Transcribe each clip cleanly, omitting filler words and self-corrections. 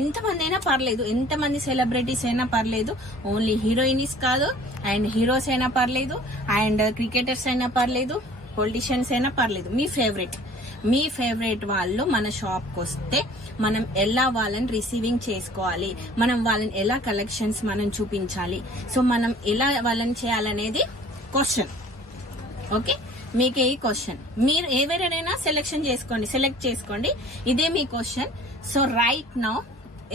ఎంతమంది అయినా పర్లేదు, ఎంతమంది సెలబ్రిటీస్ అయినా పర్లేదు, ఓన్లీ హీరోయిన్స్ కాదు, అండ్ హీరోస్ అయినా పర్లేదు, అండ్ క్రికెటర్స్ అయినా పర్లేదు, పొలిటీషియన్స్ అయినా పర్లేదు. మీ ఫేవరెట్ వాళ్ళు మన షాప్కి వస్తే మనం ఎలా వాళ్ళని రిసీవింగ్ చేసుకోవాలి, మనం వాళ్ళని ఎలా కలెక్షన్స్ మనం చూపించాలి, సో మనం ఎలా వాళ్ళని చేయాలనేది క్వశ్చన్. ఓకే, మీకే ఈ క్వశ్చన్. మీరు ఎవరైనా సెలెక్ట్ చేసుకోండి, ఇదే మీ question. So right now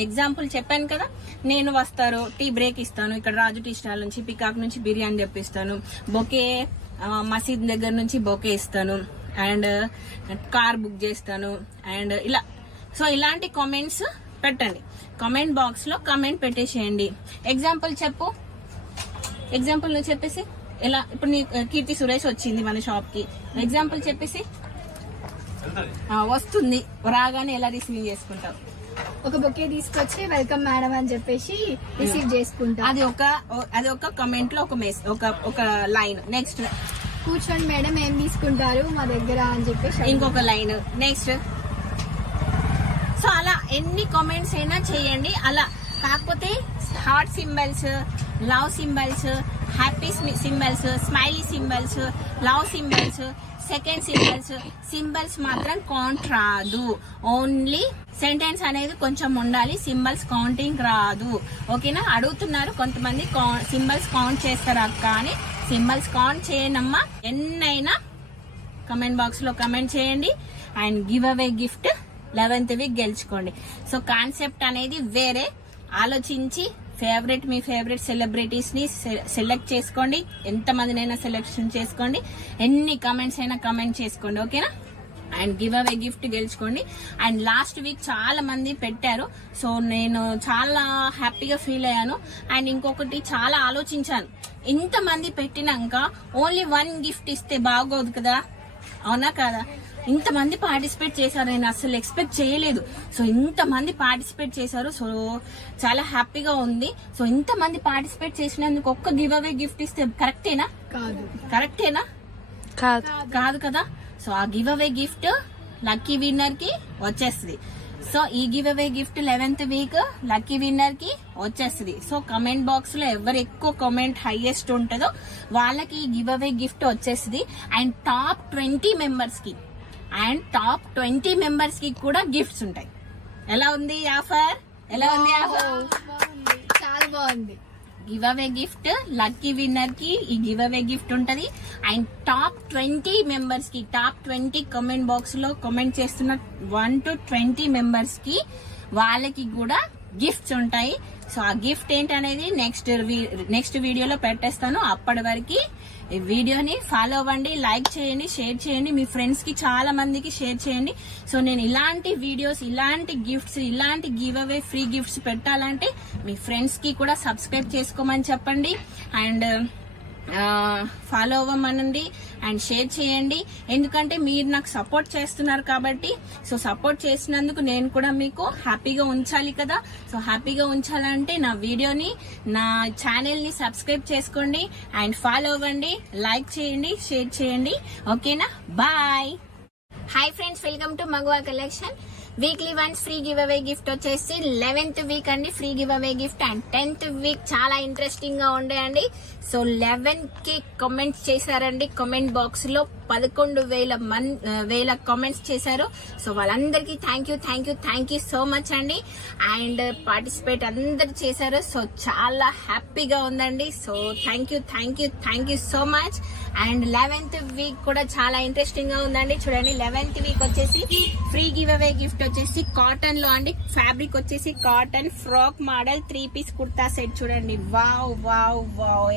example చెప్పాను కదా, నేను వస్తారు, టీ బ్రేక్ ఇస్తాను, ఇక్కడ రాజు టీ స్టాల్ నుంచి పికాక్ నుంచి బిర్యానీ తెప్పిస్తాను, బొకే మసీద్ దగ్గర నుంచి బొకే ఇస్తాను, అండ్ కార్ బుక్ చేస్తాను, అండ్ ఇలా. సో ఇలాంటి కామెంట్స్ పెట్టండి, కామెంట్ బాక్స్ లో కామెంట్ పెట్టేసేయండి. ఎగ్జాంపుల్ చెప్పు, ఎగ్జాంపుల్ నువ్వు చెప్పేసి. ఎలా ఇప్పుడు నీ కీర్తి సురేష్ వచ్చింది మన షాప్ కి, ఎగ్జాంపుల్ చెప్పేసి. వస్తుంది, రాగానే ఎలా రిసీవ్ చేసుకుంటావు? ఒక బొకే తీసుకొచ్చి వెల్కమ్ మేడం అని చెప్పేసి రిసీవ్ చేసుకుంటా. అది ఒక కమెంట్ లో ఒక లైన్. నెక్స్ట్ కూర్చోండి మేడం ఏం తీసుకుంటారు మా దగ్గర అని చెప్పేసి ఇంకొక లైన్. నెక్స్ట్ సో అలా ఎన్ని కామెంట్స్ అయినా చేయండి. అలా కాకపోతే heart symbols, love symbols, happy symbols, smiley symbols, love symbols, second symbols మాత్రం కౌంట్ రాదు. ఓన్లీ సెంటెన్స్ అనేది కొంచెం ఉండాలి, సింబల్స్ కౌంటింగ్ రాదు. ఓకేనా? అడుగుతున్నారు కొంతమంది సింబల్స్ కౌంట్ చేస్తారా అక్క అని. సింబల్స్ కౌంట్ చేయనమ్మా. ఎన్నైనా కమెంట్ బాక్స్ లో కమెంట్ చేయండి. And give away gift 11th week గెలుచుకోండి. సో కాన్సెప్ట్ అనేది వేరే. ఆలోచించి మీ ఫేవరెట్ సెలబ్రిటీస్ ని సెలెక్ట్ చేసుకోండి. ఎంతమందినైనా సెలెక్షన్ చేసుకోండి, ఎన్ని కమెంట్స్ అయినా కమెంట్ చేసుకోండి. ఓకేనా? అండ్ గివ్ అవే గిఫ్ట్ గెలుచుకోండి. అండ్ లాస్ట్ వీక్ చాలా మంది పెట్టారు, సో నేను చాలా హ్యాపీగా ఫీల్ అయ్యాను. అండ్ ఇంకొకటి చాలా ఆలోచించాను, ఇంతమంది పెట్టినాక ఓన్లీ 1 గిఫ్ట్ ఇస్తే బాగోదు కదా, అవునా కదా? ఇంతమంది పార్టిసిపేట్ చేశారు, నేను అసలు ఎక్స్పెక్ట్ చేయలేదు. సో ఇంతమంది పార్టిసిపేట్ చేశారు, సో చాలా హ్యాపీగా ఉంది. సో ఇంతమంది పార్టిసిపేట్ చేసినందుకు ఒక్క గివ్ అవే గిఫ్ట్ ఇస్తే కరెక్టేనా? కరెక్టేనా? కాదు కదా. సో ఆ give away gift lucky winner కి వచ్చేస్తుంది. సో ఈ give away gift 11th week lucky winner కి వచ్చేస్తుంది. సో కమెంట్ బాక్స్ లో ఎవరు ఎక్కువ కామెంట్ హైయెస్ట్ ఉంటుందో వాళ్ళకి ఈ గివ్ అవే గిఫ్ట్ వచ్చేస్తుంది. అండ్ టాప్ 20 మెంబర్స్ కి కూడా గిఫ్ట్స్ ఉంటాయి. ఎలా ఉంది ఆఫర్? చాలా బాగుంది. Give away gift lucky winner కి ఈ గివ్ అవే గిఫ్ట్ ఉంటది. అండ్ టాప్ 20 మెంబర్స్ కి, టాప్ 20 కమెంట్ బాక్స్ లో కమెంట్ చేస్తున్న 1 to 20 మెంబర్స్ కి వాళ్ళకి కూడా గిఫ్ట్స్ ఉంటాయి. సో ఆ గిఫ్ట్ ఏంటనేది నెక్స్ట్ వీడియోలో పెట్టేస్తాను. అప్పటి వరకు ఈ వీడియోని ఫాలో అవ్వండి, లైక్ చేయండి, షేర్ చేయండి, మీ ఫ్రెండ్స్ కి చాలా మందికి షేర్ చేయండి. సో నేను ఇలాంటి వీడియోస్, ఇలాంటి గిఫ్ట్స్, ఇలాంటి గివ్ అవే ఫ్రీ గిఫ్ట్స్ పెట్టాలంటే మీ ఫ్రెండ్స్ కి కూడా సబ్స్క్రైబ్ చేసుకోమని చెప్పండి. అండ్ ఫాలో అవ్వమనండి అండ్ షేర్ చేయండి. ఎందుకంటే మీరు నాకు సపోర్ట్ చేస్తున్నారు కాబట్టి. సో సపోర్ట్ చేసినందుకు నేను కూడా మీకు హ్యాపీగా ఉంచాలి కదా. సో హ్యాపీగా ఉంచాలంటే నా వీడియోని, నా ఛానల్ ని సబ్స్క్రైబ్ చేసుకోండి అండ్ ఫాలో అవ్వండి, లైక్ చేయండి, షేర్ చేయండి. ఓకేనా? Bye. Hi friends, welcome to Maguva collection. Weekly once free give away gift వచ్చేసి 11th వీక్ అండి free give away gift. And 10th week చాలా ఇంట్రెస్టింగ్ గా ఉండే అండి. సో 11కి కమెంట్స్ చేశారండి. కమెంట్ బాక్స్ లో 11,000 కామెంట్స్ చేశారు. సో వాళ్ళందరికీ థ్యాంక్ యూ సో మచ్ అండి. అండ్ పార్టిసిపేట్ అందరు చేశారు. సో చాలా హ్యాపీగా ఉందండి. So thank you so much. And 11th week కూడా చాలా ఇంట్రెస్టింగ్ గా ఉందండి. చూడండి, 11th వీక్ వచ్చేసి ఫ్రీ గివ్ అవే గిఫ్ట్ వచ్చేసి కాటన్ లో అండి. ఫ్యాబ్రిక్ వచ్చేసి cotton frock model 3 piece kurta set. చూడండి, వావ్ వావ్ వావ్.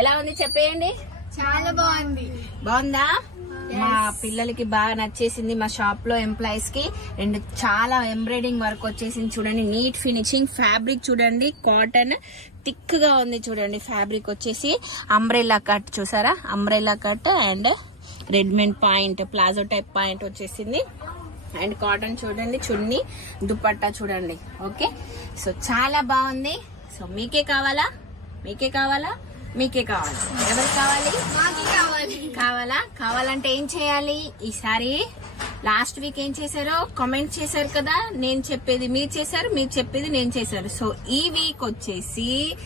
ఎలా ఉంది చెప్పేయండి. చాలా బాగుందా? మా పిల్లలకి బాగా నచ్చేసింది. మా షాప్ లో ఎంప్లాయీస్ కి. అండ్ చాలా ఎంబ్రాయిడింగ్ వర్క్ వచ్చేసింది. చూడండి, నీట్ ఫినిషింగ్. ఫ్యాబ్రిక్ చూడండి, కాటన్ థిక్ గా ఉంది. చూడండి, ఫ్యాబ్రిక్ వచ్చేసి అంబ్రెల్లా కట్. చూసారా, అంబ్రెల్లా కట్ అండ్ రెడ్మెంట్ పాయింట్, ప్లాజో టైప్ పాయింట్ వచ్చేసింది. అండ్ కాటన్ చూడండి, చున్నీ, దుపట్టా చూడండి. ఓకే, సో చాలా బాగుంది. సో మీకే కావాలా? ఎవరు కావాలి? కావాలంటే కావాలంటే ఏం చేయాలి? ఈసారి లాస్ట్ వీక్ ఏం చేశారో కామెంట్ చేశారు కదా, నేను చెప్పేది మీరు చేశారు, మీరు చెప్పేది నేను చేశారు. సో ఈ వీక్ వచ్చేసి